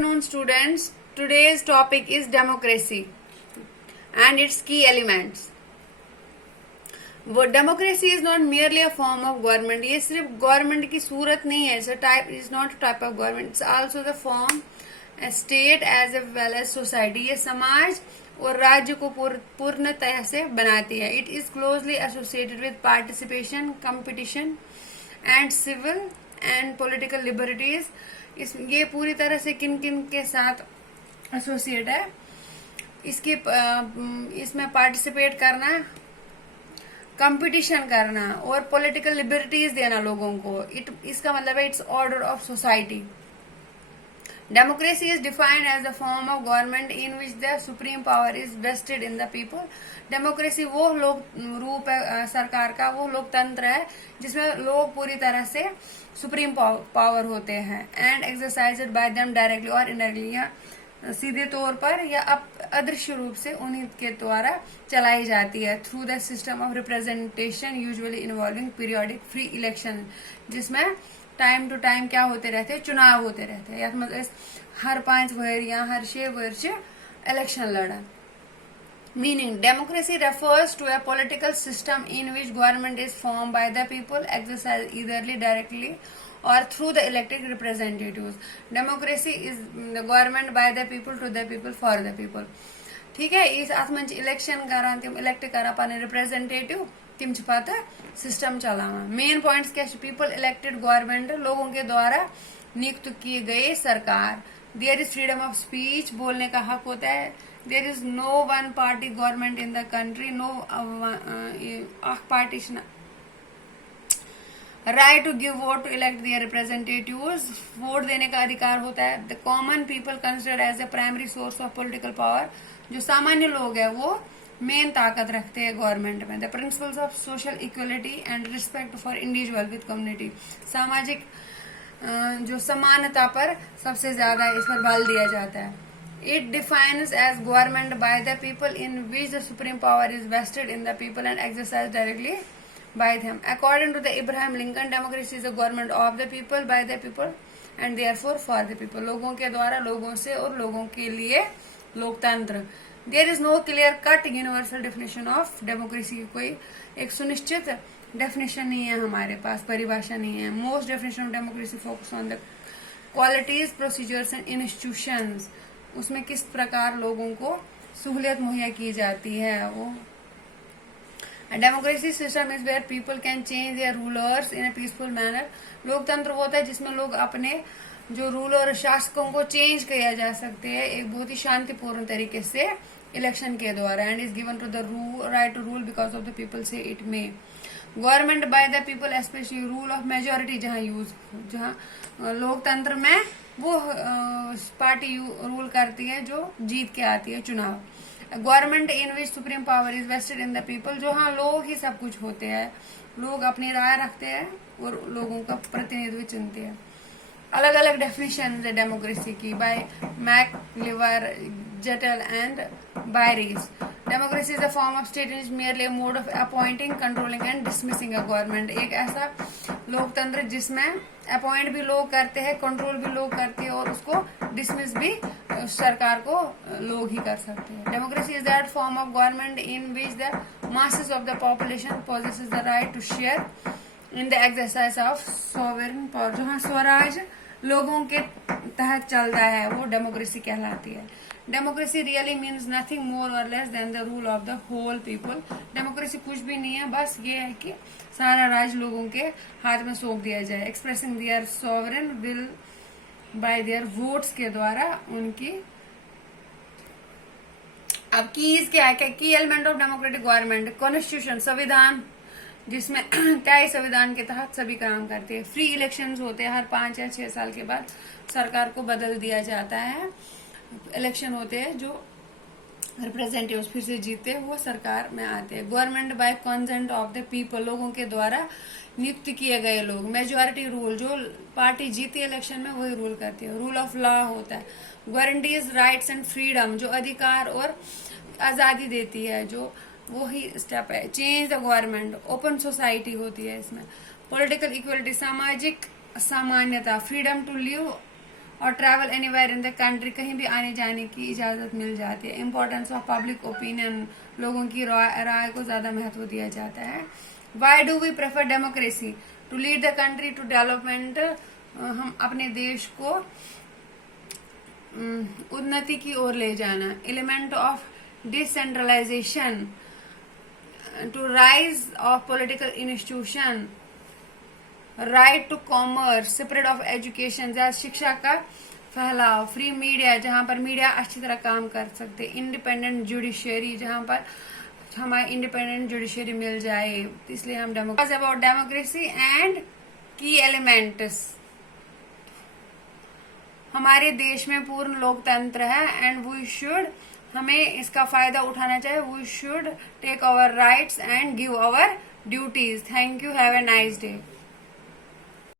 Afternoon, students. Today's topic is democracy and its key elements. वो democracy is not merely a form of government. ये सिर्फ government की सूरत नहीं है. It's type is not type of government. It's also the form state as well as society. ये समाज और राज्य को पूर्णतः से बनाती है. It is closely associated with participation, competition and civil and political liberties. ये पूरी तरह से किन किन के साथ एसोसिएट है. इसमें पार्टिसिपेट करना, कंपटीशन करना और पॉलिटिकल लिबर्टीज देना लोगों को. इसका मतलब है it's order of society. Democracy is defined as the form of government in which the supreme power is vested in the people. Democracy वो रूप है सरकार का, वो लोकतंत्र है जिसमें लोग पूरी तरह से सुप्रीम पावर होते हैं and exercised bye them directly और इनडायरेक्टली, या सीधे तौर पर या अदृश्य रूप से उन्हीं के द्वारा चलाई जाती है through the system of representation usually involving periodic free election, जिसमें टाइम टू टाइम क्या होते रहते हैं, चुनाव होते रहते हैं. मतलब हर 5 वर्ष या हर 6 वर्ष इलेक्शन लड़ा. Meaning, democracy refers to a political system in which government is formed by the people, exercised either directly or through the elected representatives. Democracy is the government by the people, to the people, for the people. ठीक है. इस आत्म election करा, तिम elect करा पाने representative, तिम पाता सिस्टम चलावा. मेन पॉइंट्स क्या? पीपल इलेक्टेड गवर्नमेंट, लोगों के द्वारा नियुक्त की गई सरकार. There is freedom of speech, बोलने का हक होता है. There is no one party government in the country, no partition. Right to give vote to elect their representatives, vote देने का अधिकार होता है. The common people considered as the primary source of political power, जो सामान्य लोग हैं वो मेन ताकत रखते हैं गवर्नमेंट में. The principles of social equality and respect for individual with community, सामाजिक जो समानता पर सबसे ज्यादा इस पर बल दिया जाता है. It defines as government by the people in which the supreme power is vested in the people and exercised directly by them. According to the Abraham Lincoln, democracy is a government of the people, by the people and therefore for the people. लोगों के द्वारा, लोगों से और लोगों के लिए लोकतंत्र. There is no clear cut universal definition of democracy. कोई एक सुनिश्चित definition नहीं है हमारे पास, परिभाषा नहीं है. Most definition of democracy focus on the qualities, procedures and institutions. उसमें किस प्रकार लोगों को सहूलियत मुहैया की जाती है. वो democracy system is where people can change their rulers in a peaceful manner. लोकतंत्र होता है जिसमें लोग अपने जो रूलर, शासकों को चेंज किया जा सकते हैं एक बहुत ही शांतिपूर्ण तरीके से इलेक्शन के द्वारा. And is given to the right to rule because of the people से it may. Government by the people, specially rule of majority जहाँ लोकतंत्र में वो पार्टी रूल करती है जो जीत के आती है चुनाव. Government in which supreme power is vested in the people, जो हाँ लोग ही सब कुछ होते हैं, लोग अपनी राय रखते हैं और लोगों का प्रतिनिधित्व चुनते हैं. अलग अलग डेफिनेशन है डेमोक्रेसी की by MacIver, Gettell and Bryce. Democracy is a form of state is merely a mode of appointing, controlling and dismissing a government. एक ऐसा लोकतंत्र जिसमें अपॉइंट भी लोग करते हैं, कंट्रोल भी लोग करते हैं और उसको डिसमिस भी सरकार को लोग ही कर सकते हैं. Democracy is that form of government in which the masses of the population possesses the right to share in the exercise of sovereign power. जहाँ स्वराज लोगों के तहत चलता है वो डेमोक्रेसी कहलाती है. Democracy really means nothing more और less than the rule of the whole people. Democracy कुछ भी नहीं है, बस ये है कि सारा राज लोगों के हाथ में सौंप दिया जाए. Expressing there sovereign will buy there votes के द्वारा उनकी. अब कीज क्या है? की element of democratic government, constitution, संविधान, जिसमें क्या संविधान के तहत सभी काम करते हैं. फ्री इलेक्शंस होते हैं, हर 5 या 6 साल के बाद सरकार को बदल दिया जाता है. इलेक्शन होते हैं जो रिप्रेजेंटेटिव्स फिर से जीते वो सरकार में आते हैं. Government by consent of the people, लोगों के द्वारा नियुक्त किए गए लोग. मेजोरिटी रूल, जो पार्टी जीती इलेक्शन में वही रूल करती है. रूल ऑफ लॉ होता है. गारंटीज राइट्स एंड फ्रीडम, जो अधिकार और आजादी देती है, जो वही स्टेप है. Change the government, open society होती है इसमें. पॉलिटिकल इक्वलिटी, सामाजिक सामान्यता. फ्रीडम टू लिव और travel anywhere in the country, कहीं भी आने जाने की इजाजत मिल जाती है। इम्पोर्टेंस ऑफ पब्लिक ओपिनियन, लोगों की राय को ज्यादा महत्व दिया जाता है। Why do we prefer democracy? To lead the country to development, हम अपने देश को उन्नति की ओर ले जाना। Element of decentralization, to rise of political institution, right to commerce, spread of education, जहाँ शिक्षा का फैलाव, फ्री मीडिया, जहां पर मीडिया अच्छी तरह काम कर सकते, इंडिपेंडेंट जुडिशियरी, जहां पर हमारे इंडिपेंडेंट जुडिशियरी मिल जाए, इसलिए हम डेमोक्रेसी। अबाउट डेमोक्रेसी एंड की एलिमेंट्स, हमारे देश में पूर्ण लोकतंत्र है एंड वी शुड, हमें इसका फायदा उठाना चाहिए। We should take our rights and give our duties. Thank you, have a nice day.